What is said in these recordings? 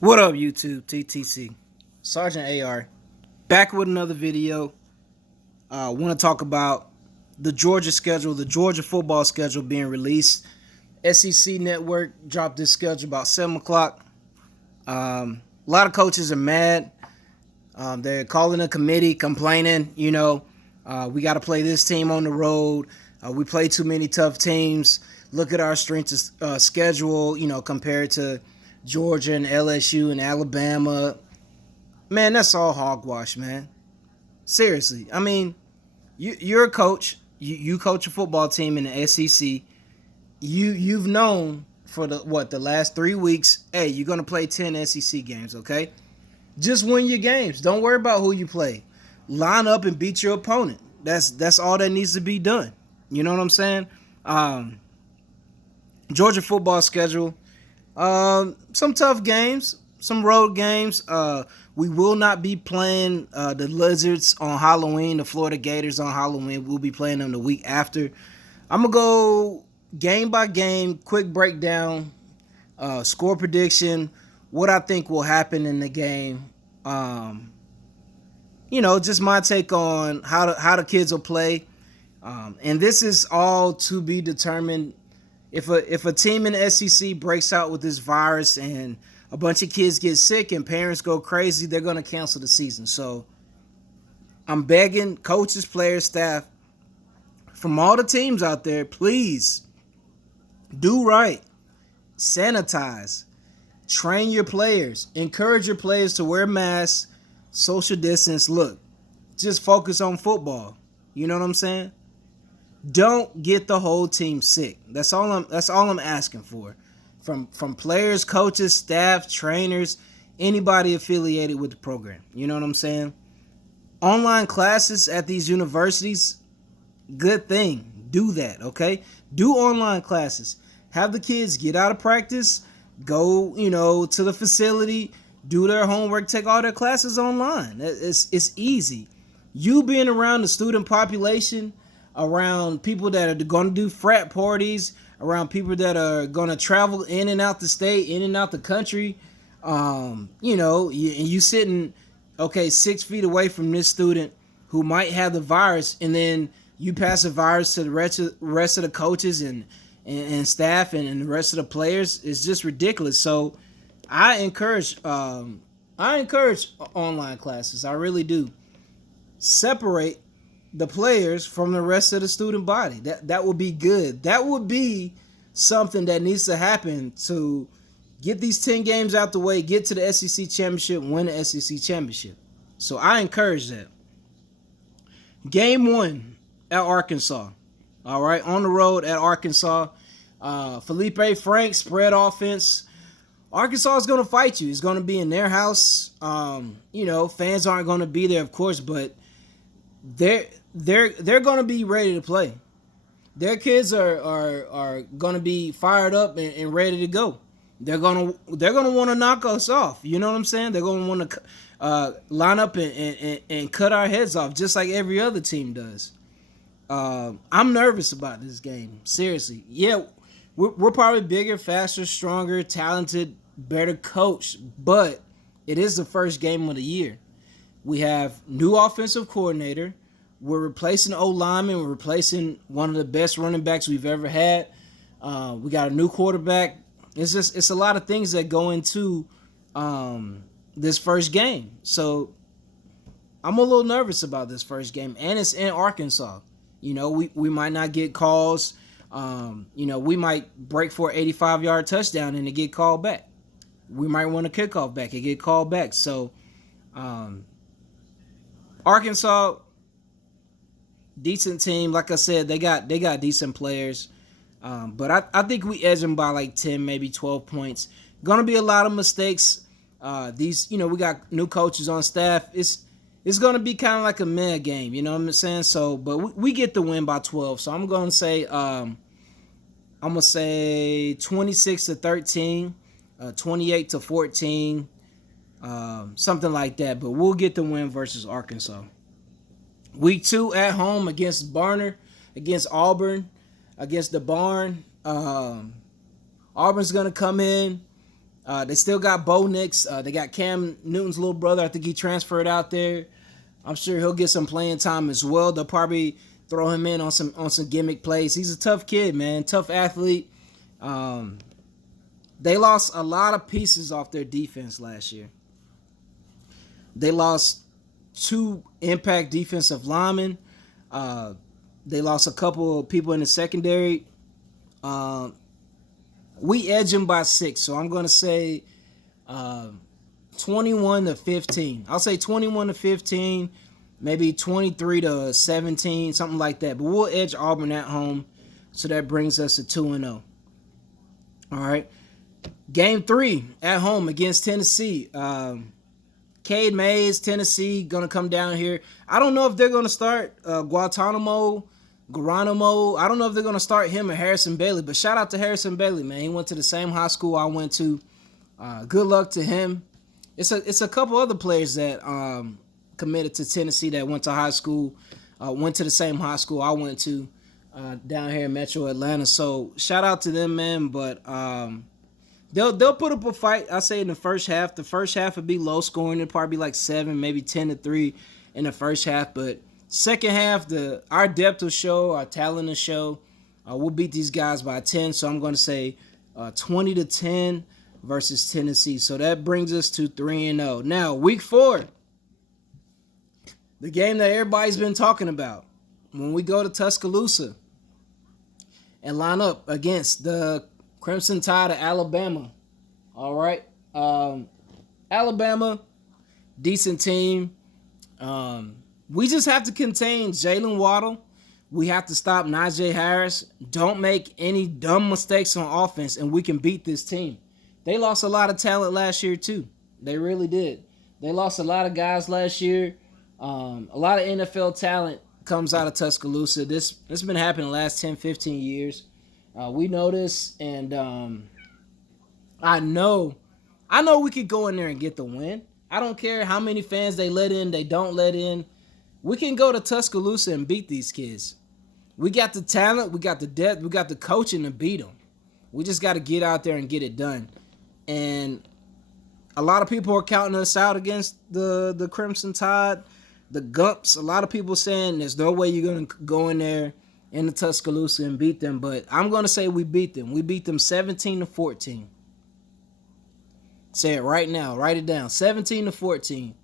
What up, YouTube? TTC. Sergeant AR. Back with another video. I want to talk about the Georgia schedule, the Georgia football schedule being released. SEC Network dropped this schedule about 7 o'clock. A lot of coaches are mad. They're calling a committee, complaining, we got to play this team on the road. We play too many tough teams. Look at our strength of schedule, compared to Georgia and LSU and Alabama. Man, that's all hogwash, man. Seriously. I mean, you're a coach. You coach a football team in the SEC. You've known for the last 3 weeks, hey, you're gonna play 10 SEC games, okay? Just win your games. Don't worry about who you play. Line up and beat your opponent. That's all that needs to be done. You know what I'm saying? Georgia football schedule. Some tough games, some road games. We will not be playing the Lizards on Halloween, the Florida Gators on Halloween. We'll be playing them the week after. I'm going to go game by game, quick breakdown, score prediction, what I think will happen in the game. Just my take on how the kids will play. And this is all to be determined. If a team in the SEC breaks out with this virus and a bunch of kids get sick and parents go crazy, they're going to cancel the season. So I'm begging coaches, players, staff, from all the teams out there, please do right. Sanitize. Train your players. Encourage your players to wear masks, social distance. Look, just focus on football. You know what I'm saying? Don't get the whole team sick. That's all I'm asking for. From players, coaches, staff, trainers, anybody affiliated with the program. You know what I'm saying? Online classes at these universities, good thing. Do that, okay? Do online classes. Have the kids get out of practice, go, to the facility, do their homework, take all their classes online. It's easy. You being around the student population, around people that are going to do frat parties, around people that are going to travel in and out the state, in and out the country, and you sitting, 6 feet away from this student who might have the virus, and then you pass the virus to the rest of the coaches and staff and the rest of the players. It's just ridiculous. So I encourage online classes. I really do. Separate the players from the rest of the student body. That would be good. That would be something that needs to happen to get these 10 games out the way, get to the SEC championship, win the SEC championship. So I encourage that. Game 1 at Arkansas. All right, on the road at Arkansas. Felipe Franks, spread offense. Arkansas is going to fight you. It's going to be in their house. Fans aren't going to be there, of course, but they're going to be ready to play. Their kids are going to be fired up and ready to go. They're going to want to knock us off. You know what I'm saying? They're going to want to line up and cut our heads off just like every other team does. I'm nervous about this game. Seriously. Yeah, we're probably bigger, faster, stronger, talented, better coached, but it is the first game of the year. We have new offensive coordinator. We're replacing O-lineman. We're replacing one of the best running backs we've ever had. We got a new quarterback. It's a lot of things that go into this first game. So I'm a little nervous about this first game, and it's in Arkansas. We might not get calls. We might break for an 85-yard touchdown and it get called back. We might want a kickoff back and get called back. So Arkansas, decent team. Like I said, they got decent players. But I think we edge them by like 10, maybe 12 points. Gonna be a lot of mistakes. We got new coaches on staff. It's gonna be kind of like a meh game, you know what I'm saying? So, but we get the win by 12. So I'm gonna say 26-13, 28-14. Something like that, but we'll get the win versus Arkansas. Week 2 at home against Auburn, against the Barn. Auburn's gonna come in. They still got Bo Nix. They got Cam Newton's little brother. I think he transferred out there. I'm sure he'll get some playing time as well. They'll probably throw him in on some gimmick plays. He's a tough kid, man. Tough athlete. They lost a lot of pieces off their defense last year. They lost 2 impact defensive linemen. They lost a couple of people in the secondary. We edge them by 6, so I'm going to say 21-15. I'll say 21-15, maybe 23-17, something like that. But we'll edge Auburn at home, so that brings us to 2-0. All right. Game 3 at home against Tennessee. Cade Mays, Tennessee, going to come down here. I don't know if they're going to start Guantanamo. I don't know if they're going to start him or Harrison Bailey, but shout out to Harrison Bailey, man. He went to the same high school I went to. Good luck to him. It's a couple other players that committed to Tennessee that went to high school, went to the same high school I went to down here in Metro Atlanta. So shout out to them, man. But they'll put up a fight. I say in the first half. The first half would be low scoring. It'd probably be like 7, maybe 10-3 in the first half. But second half, our depth will show, our talent will show. We'll beat these guys by 10. So I'm going to say 20-10 versus Tennessee. So that brings us to 3-0. Now, week 4, the game that everybody's been talking about. When we go to Tuscaloosa and line up against the Crimson Tide of Alabama. All right. Alabama, decent team. We just have to contain Jalen Waddle. We have to stop Najee Harris. Don't make any dumb mistakes on offense, and we can beat this team. They lost a lot of talent last year, too. They really did. They lost a lot of guys last year. A lot of NFL talent comes out of Tuscaloosa. This has been happening the last 10, 15 years. We know this, and I know we could go in there and get the win. I don't care how many fans they let in, they don't let in. We can go to Tuscaloosa and beat these kids. We got the talent, we got the depth, we got the coaching to beat them. We just got to get out there and get it done. And a lot of people are counting us out against the Crimson Tide, the Gumps. A lot of people saying there's no way you're going to go in there in the Tuscaloosa and beat them. But I'm going to say we beat them. We beat them 17-14. Say it right now. Write it down. 17-14.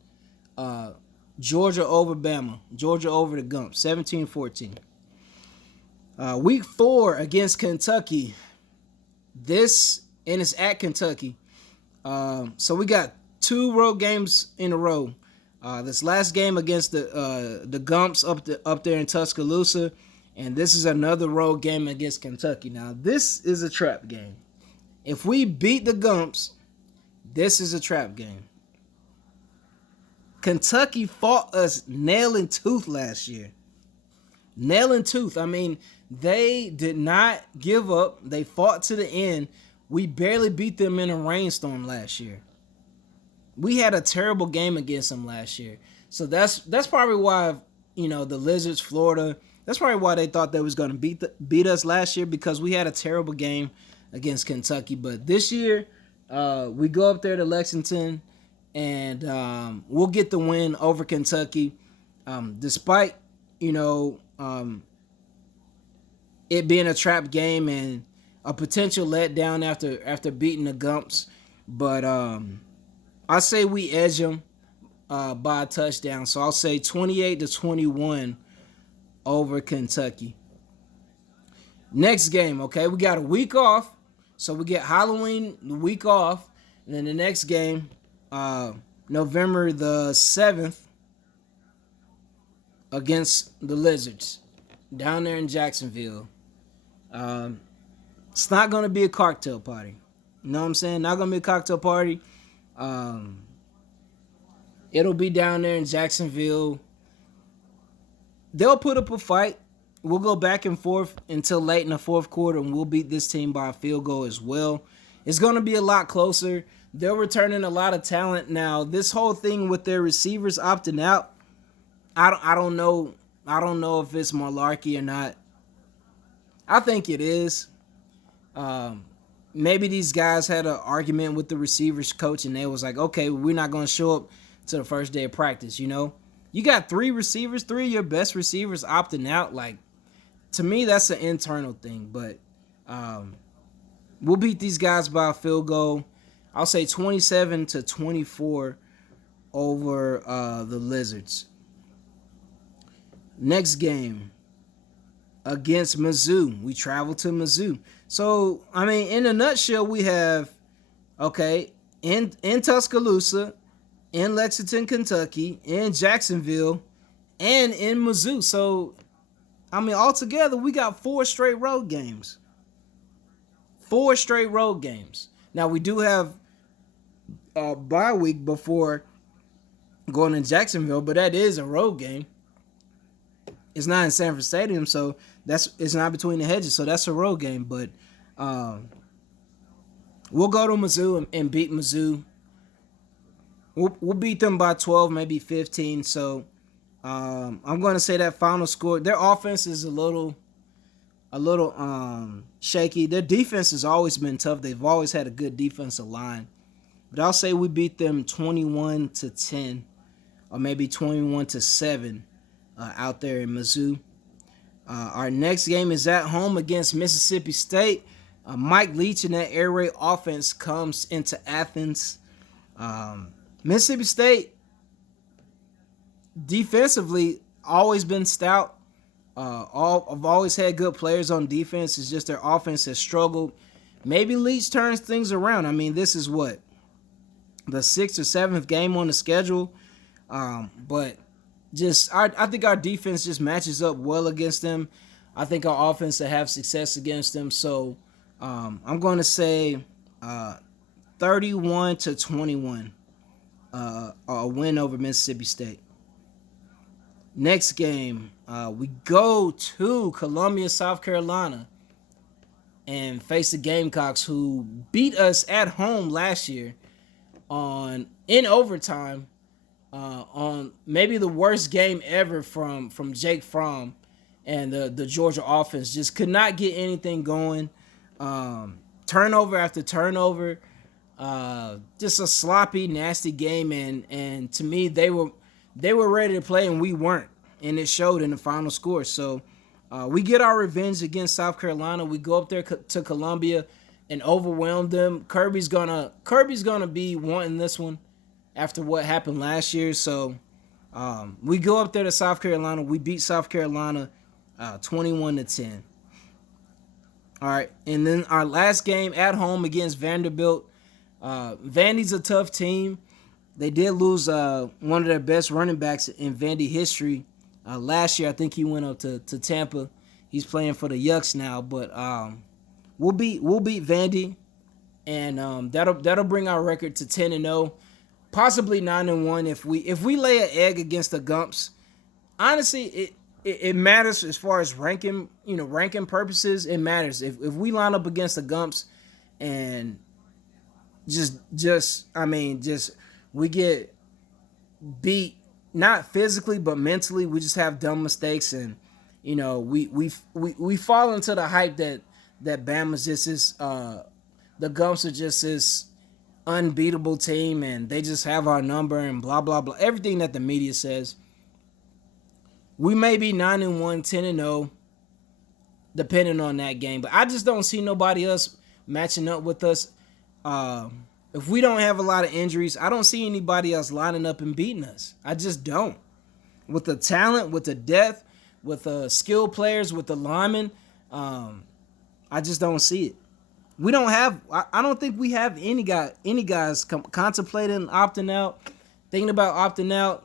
Georgia over Bama. Georgia over the Gumps. 17-14. Week 4 against Kentucky. This, and it's at Kentucky. So we got 2 road games in a row. This last game against the Gumps up there in Tuscaloosa. And this is another road game against Kentucky. Now, this is a trap game. If we beat the Gumps, this is a trap game. Kentucky fought us nail and tooth last year. Nail and tooth. I mean, they did not give up. They fought to the end. We barely beat them in a rainstorm last year. We had a terrible game against them last year. So that's probably why, the Lizards, Florida, that's probably why they thought they was going to beat us last year, because we had a terrible game against Kentucky. But this year, we go up there to Lexington, and we'll get the win over Kentucky. Despite, it being a trap game and a potential letdown after beating the Gumps. But I say we edge them by a touchdown. So I'll say 28-21 over Kentucky. Next game, okay? We got a week off. So we get Halloween the week off. And then the next game, November the 7th, against the Lizards down there in Jacksonville. It's not going to be a cocktail party. You know what I'm saying? Not going to be a cocktail party. It'll be down there in Jacksonville. They'll put up a fight. We'll go back and forth until late in the fourth quarter, and we'll beat this team by a field goal as well. It's going to be a lot closer. They're returning a lot of talent. Now, this whole thing with their receivers opting out, I don't know. I don't know if it's malarkey or not. I think it is. maybe these guys had an argument with the receivers coach and they was like, okay, we're not going to show up to the first day of practice. You got three receivers, three of your best receivers opting out. Like, to me, that's an internal thing. But we'll beat these guys by a field goal. I'll say 27-24 over the Lizards. Next game, against Mizzou. We travel to Mizzou. So, I mean, in a nutshell, we have, okay, in Tuscaloosa, in Lexington, Kentucky, in Jacksonville, and in Mizzou. So, I mean, altogether, we got 4 straight road games. 4 straight road games. Now, we do have a bye week before going to Jacksonville, but that is a road game. It's not in Sanford Stadium, so it's not between the hedges, so that's a road game. But we'll go to Mizzou and beat Mizzou. We'll beat them by 12, maybe 15. So I'm going to say that final score. Their offense is a little shaky. Their defense has always been tough. They've always had a good defensive line. But I'll say we beat them 21-10, or maybe 21-7. Out there in Mizzou. Our next game is at home against Mississippi State. Mike Leach and that air raid offense comes into Athens. Mississippi State, defensively, always been stout. I've always had good players on defense. It's just their offense has struggled. Maybe Leach turns things around. I mean, this is what? The 6th or 7th game on the schedule. But I think our defense just matches up well against them. I think our offense will have success against them. So I'm going to say 31-21, a win over Mississippi State. Next game, we go to Columbia, South Carolina, and face the Gamecocks, who beat us at home last year in overtime. On maybe the worst game ever from Jake Fromm and the Georgia offense. Just could not get anything going. Turnover after turnover. Just a sloppy, nasty game. And to me, they were ready to play and we weren't. And it showed in the final score. So we get our revenge against South Carolina. We go up there to Columbia and overwhelm them. Kirby's gonna be wanting this one after what happened last year. So we go up there to South Carolina. We beat South Carolina 21-10. All right, and then our last game at home against Vanderbilt. Vandy's a tough team. They did lose one of their best running backs in Vandy history. Last year, I think he went up to Tampa. He's playing for the Yucks now. But we'll beat Vandy, and that'll bring our record to 10-0. Possibly 9-1 if we lay an egg against the Gumps. Honestly, it matters as far as ranking purposes. It matters if we line up against the Gumps and we get beat, not physically but mentally. We just have dumb mistakes, and we fall into the hype that Bama's just is the Gumps are just this unbeatable team and they just have our number and blah blah blah, everything that the media says. We may be 9-1, 10-0, depending on that game, but I just don't see nobody else matching up with us. If we don't have a lot of injuries, I don't see anybody else lining up and beating us. I just don't. With the talent, with the depth, with the skilled players, with the linemen, I just don't see it. We don't have. I don't think we have any guys contemplating opting out, thinking about opting out.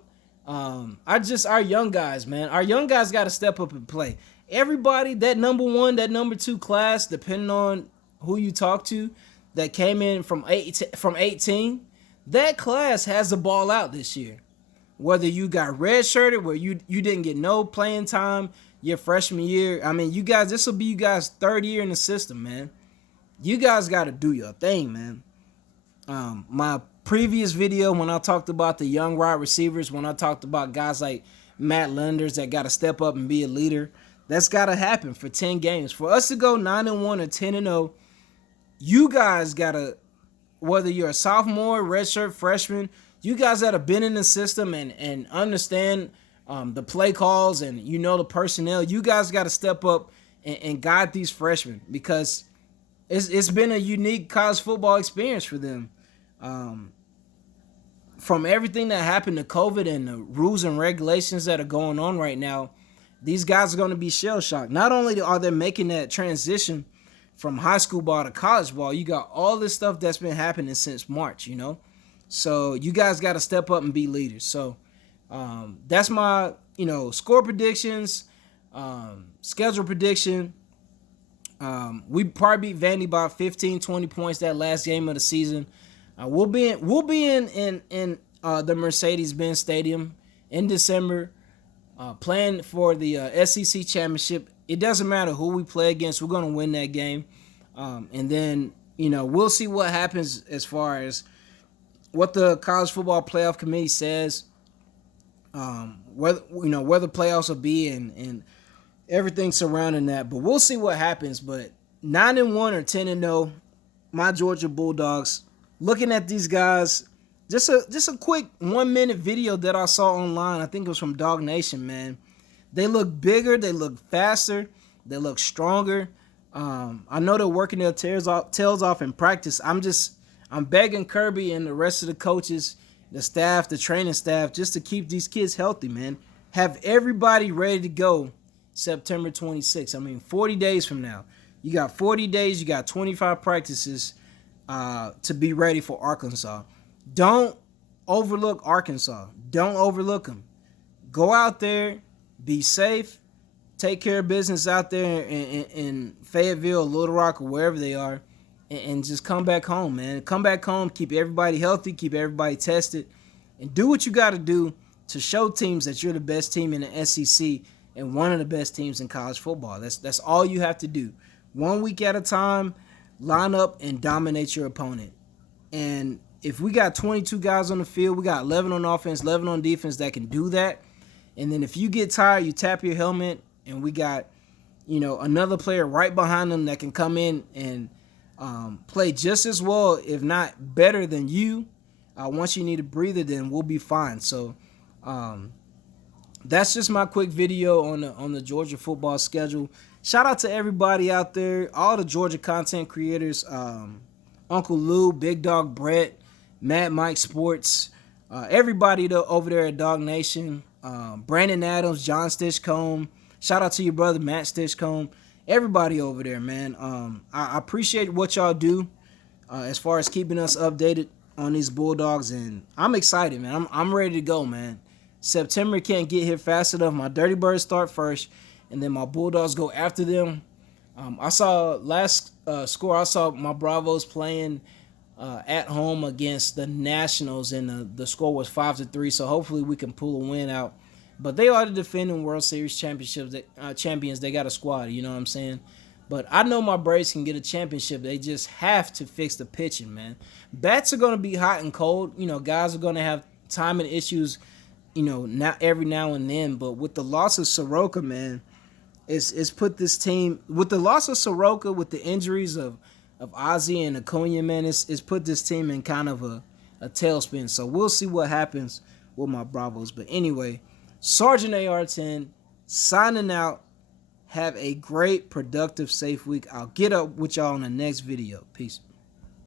Our young guys, man. Our young guys got to step up and play. Everybody, that number 1, that number 2 class, depending on who you talk to, that came in from 18, that class has the ball out this year. Whether you got redshirted, where you didn't get no playing time your freshman year. I mean, you guys, this will be you guys' 3rd year in the system, man. You guys got to do your thing, man. My previous video, when I talked about the young wide receivers, when I talked about guys like Matt Lenders that got to step up and be a leader, that's got to happen for 10 games. For us to go 9-1 or 10-0, you guys gotta, whether you're a sophomore, redshirt, freshman, you guys that have been in the system and understand the play calls and the personnel, you guys got to step up and guide these freshmen, because it's been a unique college football experience for them. From everything that happened to COVID and the rules and regulations that are going on right now, these guys are going to be shell shocked. Not only are they making that transition from high school ball to college ball, you got all this stuff that's been happening since March, So you guys got to step up and be leaders. So that's my, score predictions, schedule prediction. We probably beat Vandy by 15, 20 points that last game of the season. We'll be in the Mercedes-Benz Stadium in December, playing for the SEC championship. It doesn't matter who we play against; we're gonna win that game. And then we'll see what happens as far as what the college football playoff committee says. Where the playoffs will be and everything surrounding that. But we'll see what happens. But 9-1 or 10-0, my Georgia Bulldogs. Looking at these guys, just a quick 1-minute video that I saw online. I think it was from Dog Nation, man. They look bigger, they look faster, they look stronger. I know they're working their tails off in practice. I'm begging Kirby and the rest of the coaches, the staff, the training staff, just to keep these kids healthy, man. Have everybody ready to go September 26th. I mean, 40 days from now. You got 40 days, you got 25 practices to be ready for Arkansas. Don't overlook Arkansas. Don't overlook them. Go out there, be safe, take care of business out there in Fayetteville, Little Rock, or wherever they are, and just come back home, man. Come back home, keep everybody healthy, keep everybody tested, and do what you got to do to show teams that you're the best team in the SEC and one of the best teams in college football. That's all you have to do. 1 week at a time, line up and dominate your opponent. And if we got 22 guys on the field, we got 11 on offense, 11 on defense that can do that. And then if you get tired, you tap your helmet, and we got, another player right behind them that can come in and play just as well, if not better than you. Once you need a breather, then we'll be fine. So that's just my quick video on the Georgia football schedule. Shout out to everybody out there, all the Georgia content creators, Uncle Lou, Big Dog Brett, Mad Mike Sports, everybody over there at Dog Nation, Brandon Adams, John Stitchcomb. Shout out to your brother Matt Stitchcomb. Everybody over there, man. I appreciate what y'all do as far as keeping us updated on these Bulldogs, and I'm excited, man. I'm ready to go, man. September can't get here fast enough. My Dirty Birds start first, and then my Bulldogs go after them. I saw last score. I saw my Bravos playing at home against the Nationals, and the score was 5-3. So hopefully we can pull a win out. But they are the defending World Series champions. They got a squad. You know what I'm saying? But I know my Braves can get a championship. They just have to fix the pitching, man. Bats are going to be hot and cold. Guys are going to have timing issues, not every now and then. But with the loss of Soroka, man, it's put this team, with the loss of Soroka, with the injuries of Ozzie and Acuna, man, it's put this team in kind of a tailspin. So we'll see what happens with my Bravos. But anyway, Sergeant AR10 signing out. Have a great, productive, safe week. I'll get up with y'all in the next video. Peace.